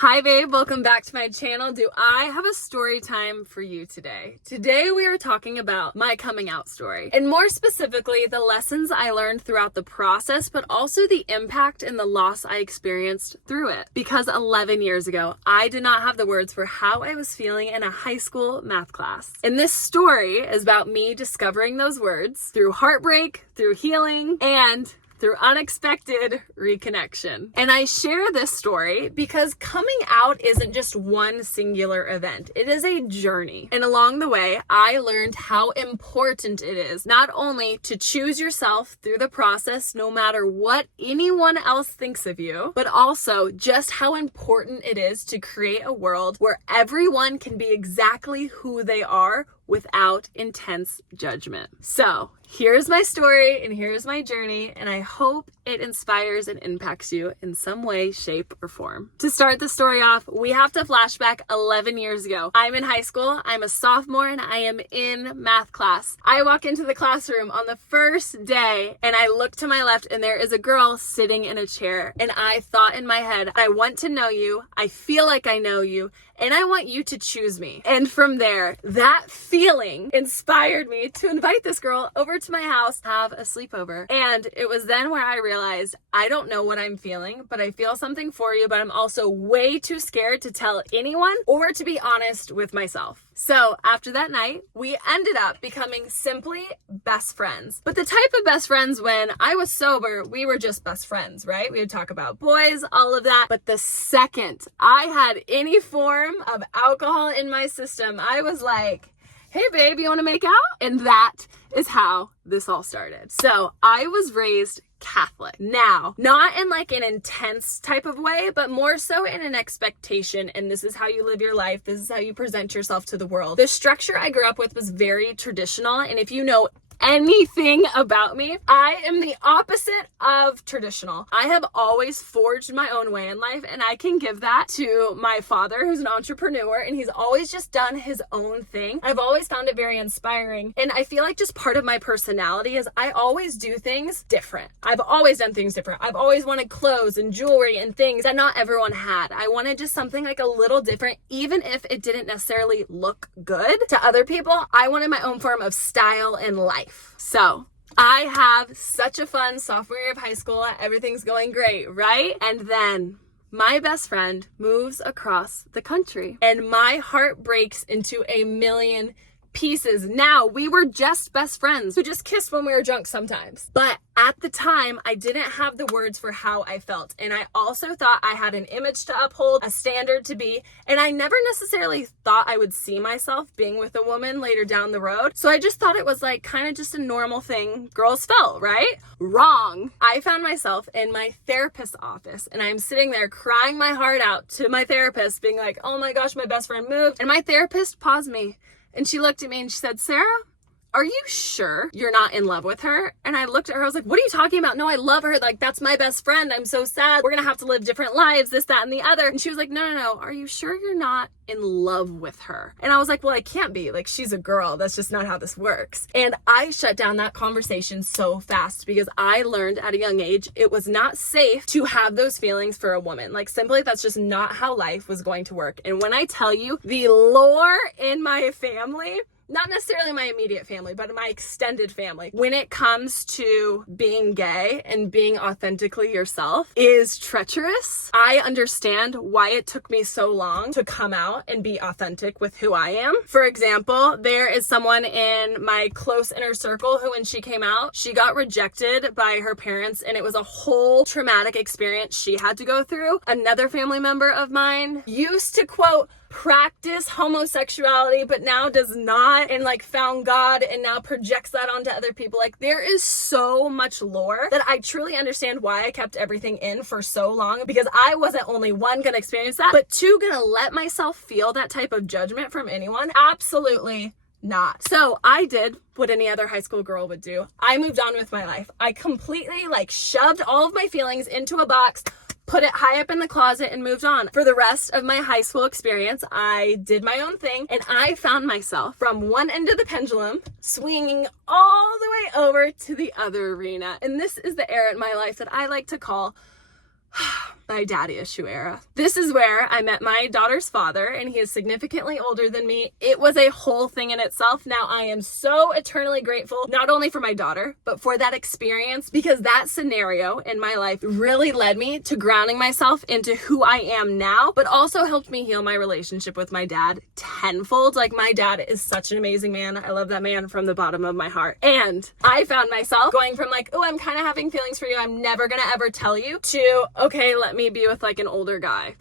Hi babe, welcome back to my channel. Do I have a story time for you today? Today we are talking about my coming out story, and more specifically the lessons I learned throughout the process, but also the impact and the loss I experienced through it. Because 11 years ago, I did not have the words for how I was feeling in a high school math class. And this story is about me discovering those words through heartbreak, through healing, and through unexpected reconnection. And I share this story because coming out isn't just one singular event. It is a journey. And along the way, I learned how important it is not only to choose yourself through the process, no matter what anyone else thinks of you, but also just how important it is to create a world where everyone can be exactly who they are without intense judgment. So here's my story and here's my journey, and I hope it inspires and impacts you in some way, shape, or form. To start the story off, we have to flashback 11 years ago. I'm in high school, I'm a sophomore, and I am in math class. I walk into the classroom on the first day, and I look to my left, and there is a girl sitting in a chair, and I thought in my head, I want to know you, I feel like I know you, and I want you to choose me. And from there, that feeling inspired me to invite this girl over to my house, have a sleepover. And it was then where I realized, I don't know what I'm feeling, but I feel something for you, but I'm also way too scared to tell anyone or to be honest with myself. So after that night, we ended up becoming simply best friends. But the type of best friends when I was sober, we were just best friends, right? We would talk about boys, all of that. But the second I had any form of alcohol in my system, I was like, hey babe, you want to make out? And that is how this all started. So I was raised Catholic. Now, not in like an intense type of way, but more so in an expectation. And this is how you live your life. This is how you present yourself to the world. The structure I grew up with was very traditional. And if you know anything about me, I am the opposite of traditional. I have always forged my own way in life, and I can give that to my father, who's an entrepreneur, and he's always just done his own thing. I've always found it very inspiring, and I feel like just part of my personality is I always do things different. I've always done things different. I've always wanted clothes and jewelry and things that not everyone had. I wanted just something like a little different, even if it didn't necessarily look good to other people. I wanted my own form of style and life. So I have such a fun sophomore year of high school. Everything's going great, right? And then my best friend moves across the country and my heart breaks into a million pieces. Now, we were just best friends who just kissed when we were drunk sometimes. But at the time, I didn't have the words for how I felt. And I also thought I had an image to uphold, a standard to be. And I never necessarily thought I would see myself being with a woman later down the road. So I just thought it was like kind of just a normal thing girls felt, right? Wrong. I found myself in my therapist's office and I'm sitting there crying my heart out to my therapist, being like, oh my gosh, my best friend moved. And my therapist paused me. And she looked at me and she said, Sarah, are you sure you're not in love with her? And I looked at her, I was like, what are you talking about? No, I love her. Like, that's my best friend. I'm so sad. We're going to have to live different lives, this, that, and the other. And she was like, no. Are you sure you're not in love with her? And I was like, well, I can't be. Like, she's a girl. That's just not how this works. And I shut down that conversation so fast because I learned at a young age, it was not safe to have those feelings for a woman. Like, simply, that's just not how life was going to work. And when I tell you the lore in my family, not necessarily my immediate family, but my extended family, when it comes to being gay and being authentically yourself, is treacherous. I understand why it took me so long to come out and be authentic with who I am. For example, there is someone in my close inner circle who, when she came out, she got rejected by her parents, and it was a whole traumatic experience she had to go through. Another family member of mine used to, quote, practice homosexuality, but now does not, and like found God and now projects that onto other people. Like, there is so much lore that I truly understand why I kept everything in for so long, because I wasn't only one gonna experience that, but two, gonna let myself feel that type of judgment from anyone. Absolutely not. So I did what any other high school girl would do. I moved on with my life. I completely shoved all of my feelings into a box, put it high up in the closet, and moved on. For the rest of my high school experience, I did my own thing, and I found myself from one end of the pendulum swinging all the way over to the other arena. And this is the era in my life that I like to call my daddy issue era. This is where I met my daughter's father, and he is significantly older than me. It was a whole thing in itself. Now I am so eternally grateful, not only for my daughter, but for that experience, because that scenario in my life really led me to grounding myself into who I am now, but also helped me heal my relationship with my dad tenfold. Like, my dad is such an amazing man. I love that man from the bottom of my heart. And I found myself going from like, oh, I'm kind of having feelings for you, I'm never gonna ever tell you, to, okay, let me be with like an older guy.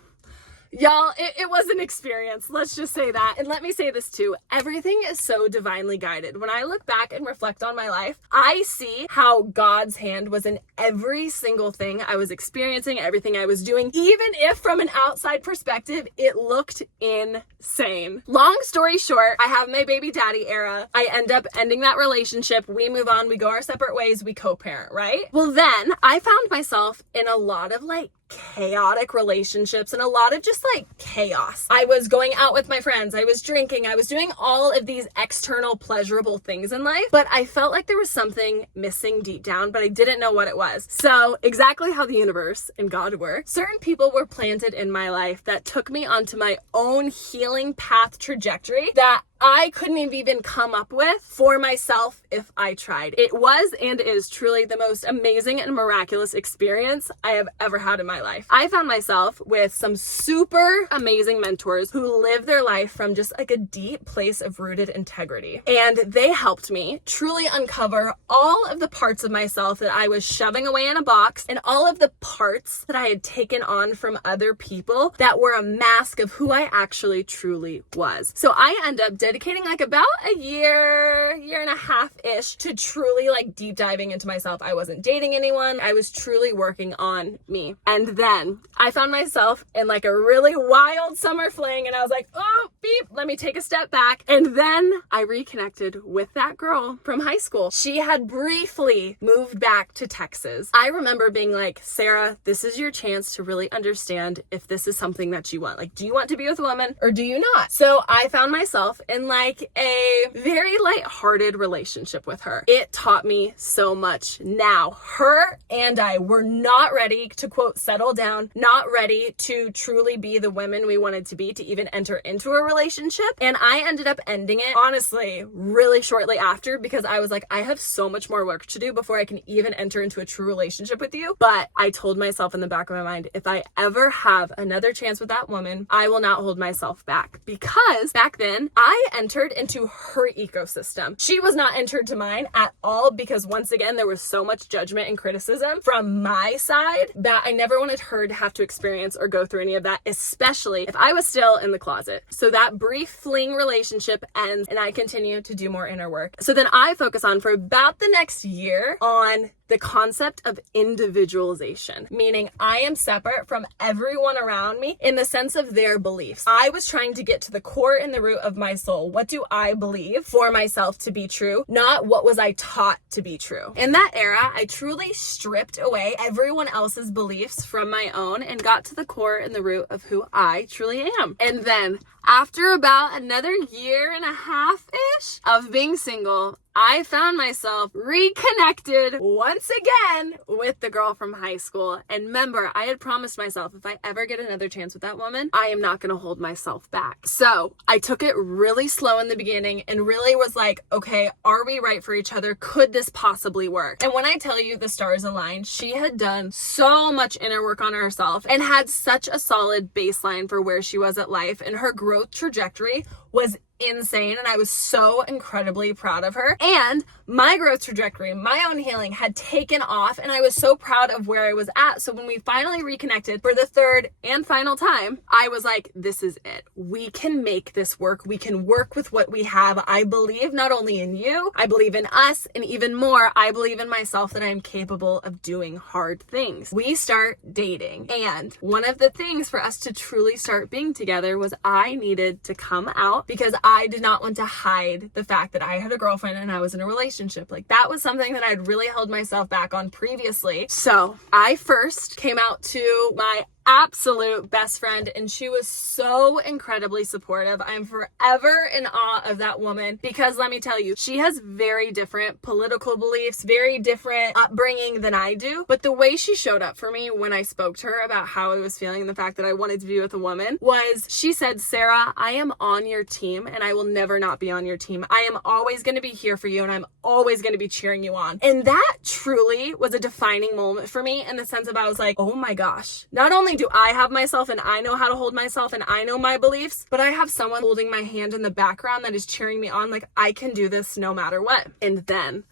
Y'all, it was an experience. Let's just say that. And let me say this too. Everything is so divinely guided. When I look back and reflect on my life, I see how God's hand was in every single thing I was experiencing, everything I was doing, even if from an outside perspective, it looked insane. Long story short, I have my baby daddy era. I end up ending that relationship. We move on. We go our separate ways. We co-parent, right? Well, then I found myself in a lot of like chaotic relationships and a lot of just like chaos. I was going out with my friends, I was drinking, I was doing all of these external pleasurable things in life, but I felt like there was something missing deep down, but I didn't know what it was. So exactly how the universe and God work, certain people were planted in my life that took me onto my own healing path trajectory that I couldn't have even come up with for myself if I tried. It was and is truly the most amazing and miraculous experience I have ever had in my life. I found myself with some super amazing mentors who live their life from just like a deep place of rooted integrity. And they helped me truly uncover all of the parts of myself that I was shoving away in a box, and all of the parts that I had taken on from other people that were a mask of who I actually truly was. So I end up dedicating like about a year and a half-ish to truly like deep diving into myself. I wasn't dating anyone. I was truly working on me. And then I found myself in like a really wild summer fling, and I was like, oh, beep, let me take a step back. And then I reconnected with that girl from high school. She had briefly moved back to Texas. I remember being like, Sarah, this is your chance to really understand if this is something that you want. Like, do you want to be with a woman or do you not? So I found myself in like a very lighthearted relationship with her. It taught me so much. Now, her and I were not ready to quote settle down, not ready to truly be the women we wanted to be to even enter into a relationship. And I ended up ending it, honestly, really shortly after, because I was like, I have so much more work to do before I can even enter into a true relationship with you. But I told myself in the back of my mind, if I ever have another chance with that woman, I will not hold myself back, because back then I entered into her ecosystem. She was not entered to mine at all, because once again, there was so much judgment and criticism from my side that I never wanted her to have to experience or go through any of that, especially if I was still in the closet. So that brief fling relationship ends, and I continue to do more inner work. So then I focus on, for about the next year, on the concept of individualization, meaning I am separate from everyone around me in the sense of their beliefs. I was trying to get to the core and the root of my soul. What do I believe for myself to be true? Not what was I taught to be true. In that era, I truly stripped away everyone else's beliefs from my own and got to the core and the root of who I truly am. And then after about another year and a half-ish of being single, I found myself reconnected once again with the girl from high school. And remember, I had promised myself, if I ever get another chance with that woman, I am not going to hold myself back. So I took it really slow in the beginning and really was like, okay, are we right for each other? Could this possibly work? And when I tell you the stars aligned, she had done so much inner work on herself and had such a solid baseline for where she was at life, and her growth trajectory was insane, and I was so incredibly proud of her. And my growth trajectory, my own healing had taken off, and I was so proud of where I was at. So when we finally reconnected for the third and final time, I was like, this is it. We can make this work. We can work with what we have. I believe not only in you, I believe in us, and even more, I believe in myself that I am capable of doing hard things. We start dating, and one of the things for us to truly start being together was I needed to come out, because I did not want to hide the fact that I had a girlfriend and I was in a relationship. Like, that was something that I'd really held myself back on previously. So I first came out to my absolute best friend, and she was so incredibly supportive. I'm forever in awe of that woman because let me tell you, she has very different political beliefs, very different upbringing than I do. But the way she showed up for me when I spoke to her about how I was feeling and the fact that I wanted to be with a woman was she said, Sarah, I am on your team and I will never not be on your team. I am always going to be here for you and I'm always going to be cheering you on. And that truly was a defining moment for me in the sense of I was like, oh my gosh, not only do I have myself and I know how to hold myself and I know my beliefs, but I have someone holding my hand in the background that is cheering me on. Like I can do this no matter what. And then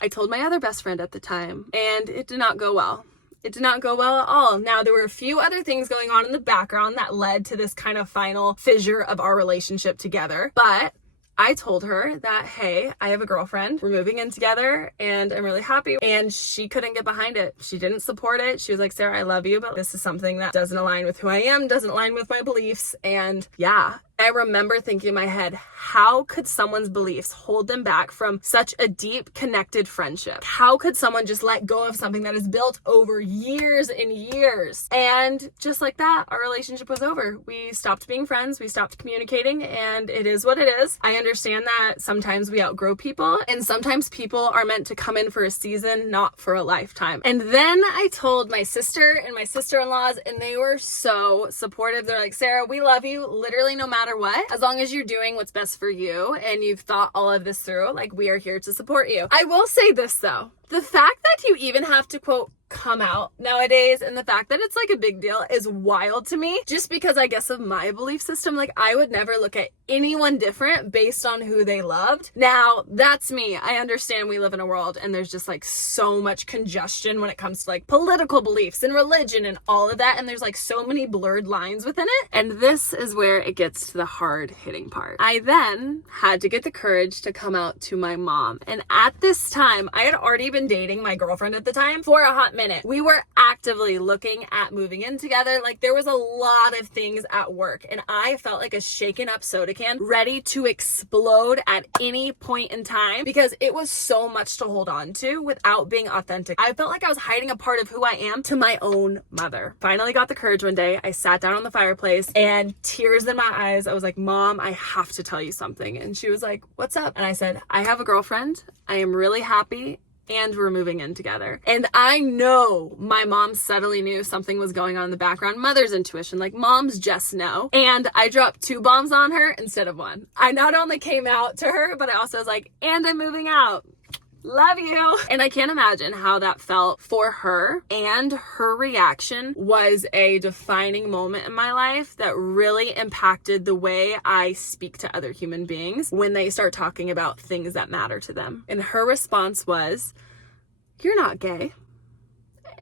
I told my other best friend at the time and it did not go well. It did not go well at all. Now, there were a few other things going on in the background that led to this kind of final fissure of our relationship together. But I told her that, hey, I have a girlfriend. We're moving in together and I'm really happy. And she couldn't get behind it. She didn't support it. She was like, Sarah, I love you, but this is something that doesn't align with who I am, doesn't align with my beliefs. And yeah, I remember thinking in my head, how could someone's beliefs hold them back from such a deep, connected friendship? How could someone just let go of something that is built over years and years? And just like that, our relationship was over. We stopped being friends. We stopped communicating, and it is what it is. I understand that sometimes we outgrow people, and sometimes people are meant to come in for a season, not for a lifetime. And then I told my sister and my sister-in-laws, and they were so supportive. They're like, Sarah, we love you literally no matter what, as long as you're doing what's best for you and you've thought all of this through, like we are here to support you. I will say this though, the fact that you even have to quote come out nowadays and the fact that it's like a big deal is wild to me, just because I guess of my belief system. Like I would never look at anyone different based on who they loved. Now that's me. I understand we live in a world and there's just like so much congestion when it comes to like political beliefs and religion and all of that, and there's like so many blurred lines within it. And this is where it gets to the hard hitting part. I then had to get the courage to come out to my mom, and at this time I had already been dating my girlfriend at the time for a hot minute. We were actively looking at moving in together. Like there was a lot of things at work and I felt like a shaken up soda can ready to explode at any point in time because it was so much to hold on to without being authentic. I felt like I was hiding a part of who I am to my own mother. Finally got the courage one day. I sat down on the fireplace and tears in my eyes. I was like, Mom, I have to tell you something. And she was like, what's up? And I said, I have a girlfriend. I am really happy. And we're moving in together. And I know my mom subtly knew something was going on in the background. Mother's intuition, like moms just know. And I dropped 2 bombs on her instead of 1. I not only came out to her, but I also was like, and I'm moving out. Love you. And I can't imagine how that felt for her. And her reaction was a defining moment in my life that really impacted the way I speak to other human beings when they start talking about things that matter to them. And her response was, you're not gay.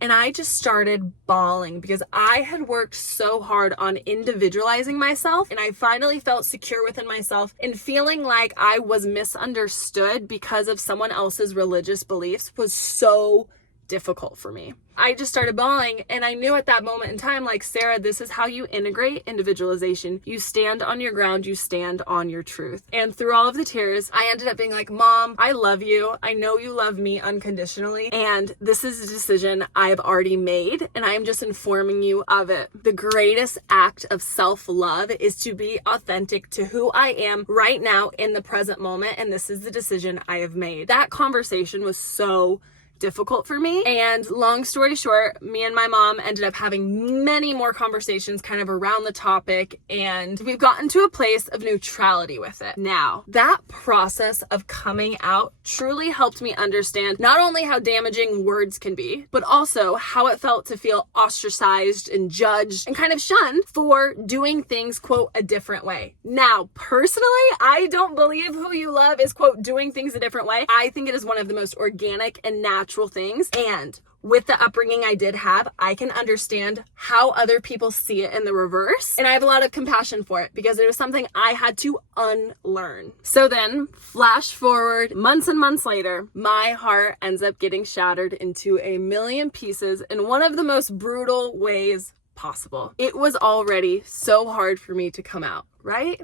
And I just started bawling because I had worked so hard on individualizing myself, and I finally felt secure within myself, and feeling like I was misunderstood because of someone else's religious beliefs was so difficult for me. I just started bawling, and I knew at that moment in time, like, Sarah, this is how you integrate individualization. You stand on your ground, you stand on your truth. And through all of the tears, I ended up being like, Mom, I love you. I know you love me unconditionally, and this is a decision I've already made, and I am just informing you of it. The greatest act of self-love is to be authentic to who I am right now in the present moment, and this is the decision I have made. That conversation was so difficult for me, and long story short, me and my mom ended up having many more conversations kind of around the topic, and we've gotten to a place of neutrality with it. Now, that process of coming out truly helped me understand not only how damaging words can be, but also how it felt to feel ostracized and judged and kind of shunned for doing things, quote, a different way. Now, personally, I don't believe who you love is, quote, doing things a different way. I think it is one of the most organic and natural things, and with the upbringing I did have, I can understand how other people see it in the reverse, and I have a lot of compassion for it because it was something I had to unlearn. So then, flash forward months and months later, my heart ends up getting shattered into a million pieces in one of the most brutal ways possible. It was already so hard for me to come out, right?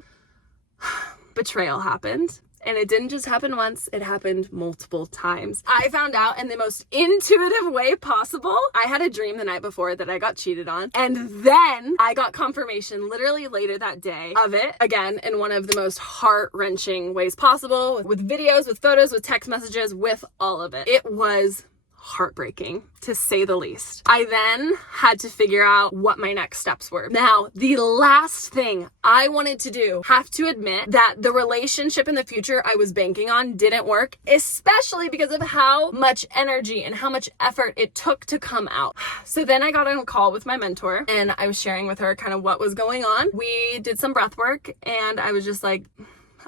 Betrayal happened. And it didn't just happen once, it happened multiple times. I found out in the most intuitive way possible. I had a dream the night before that I got cheated on. And then I got confirmation literally later that day of it, again, in one of the most heart-wrenching ways possible, with videos, with photos, with text messages, with all of it. It was heartbreaking, to say the least. I then had to figure out what my next steps were. Now, the last thing I wanted to do, have to admit that the relationship in the future I was banking on didn't work, especially because of how much energy and how much effort it took to come out. So then I got on a call with my mentor and I was sharing with her kind of what was going on. We did some breath work and I was just like,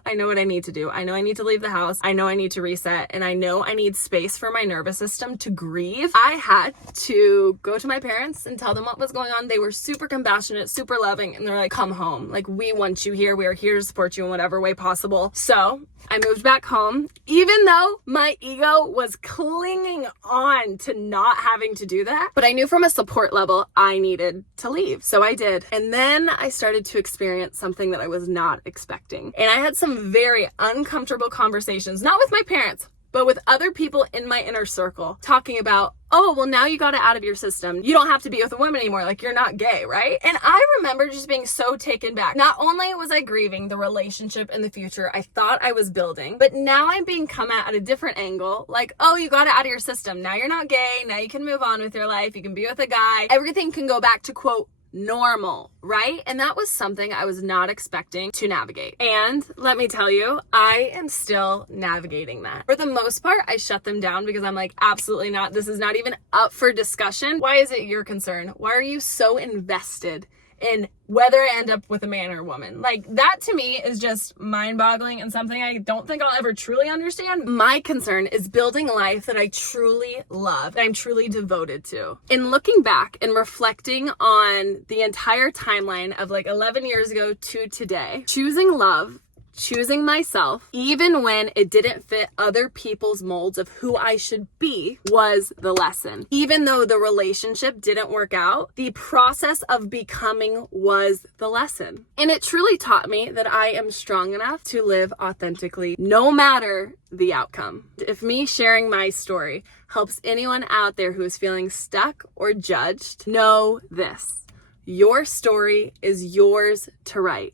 I know what I need to do. I know I need to leave the house. I know I need to reset. And I know I need space for my nervous system to grieve. I had to go to my parents and tell them what was going on. They were super compassionate, super loving. And they're like, come home. Like, we want you here. We are here to support you in whatever way possible. So I moved back home, even though my ego was clinging on to not having to do that. But I knew from a support level, I needed to leave. So I did. And then I started to experience something that I was not expecting. And I had some very uncomfortable conversations, not with my parents, but with other people in my inner circle, talking about, oh, well, now you got it out of your system. You don't have to be with a woman anymore. Like, you're not gay, right? And I remember just being so taken back. Not only was I grieving the relationship in the future I thought I was building, but now I'm being come at a different angle. Like, oh, you got it out of your system. Now you're not gay. Now you can move on with your life. You can be with a guy. Everything can go back to, quote, normal, right? And that was something I was not expecting to navigate. And let me tell you, I am still navigating that. For the most part, I shut them down because I'm like, absolutely not. This is not even up for discussion. Why is it your concern? Why are you so invested in whether I end up with a man or a woman? Like, that to me is just mind-boggling and something I don't think I'll ever truly understand. My concern is building a life that I truly love, that I'm truly devoted to. In looking back and reflecting on the entire timeline of like 11 years ago to today, choosing love, choosing myself, even when it didn't fit other people's molds of who I should be, was the lesson. Even though the relationship didn't work out, the process of becoming was the lesson. And it truly taught me that I am strong enough to live authentically, no matter the outcome. If me sharing my story helps anyone out there who is feeling stuck or judged, know this: your story is yours to write,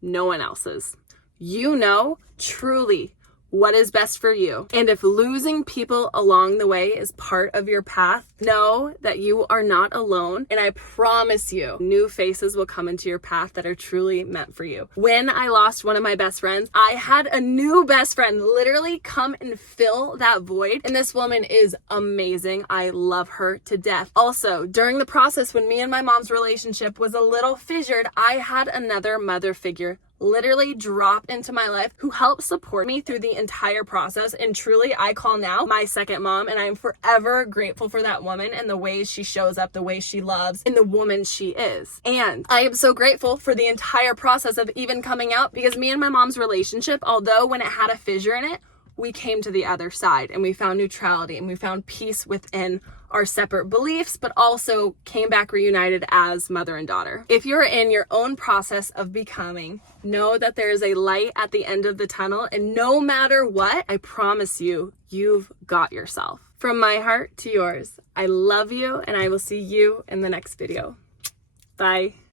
no one else's. You know truly what is best for you. And if losing people along the way is part of your path, know that you are not alone. And I promise you, new faces will come into your path that are truly meant for you. When I lost one of my best friends, I had a new best friend literally come and fill that void. And this woman is amazing. I love her to death. Also, during the process when me and my mom's relationship was a little fissured, I had another mother figure literally dropped into my life who helped support me through the entire process. And truly, I call now my second mom, and I'm forever grateful for that woman and the ways she shows up, the way she loves, and the woman she is. And I am so grateful for the entire process of even coming out, because me and my mom's relationship, although when it had a fissure in it, we came to the other side and we found neutrality and we found peace within our separate beliefs, but also came back reunited as mother and daughter. If you're in your own process of becoming, know that there is a light at the end of the tunnel, and no matter what, I promise you, you've got yourself. From my heart to yours, I love you, and I will see you in the next video. Bye.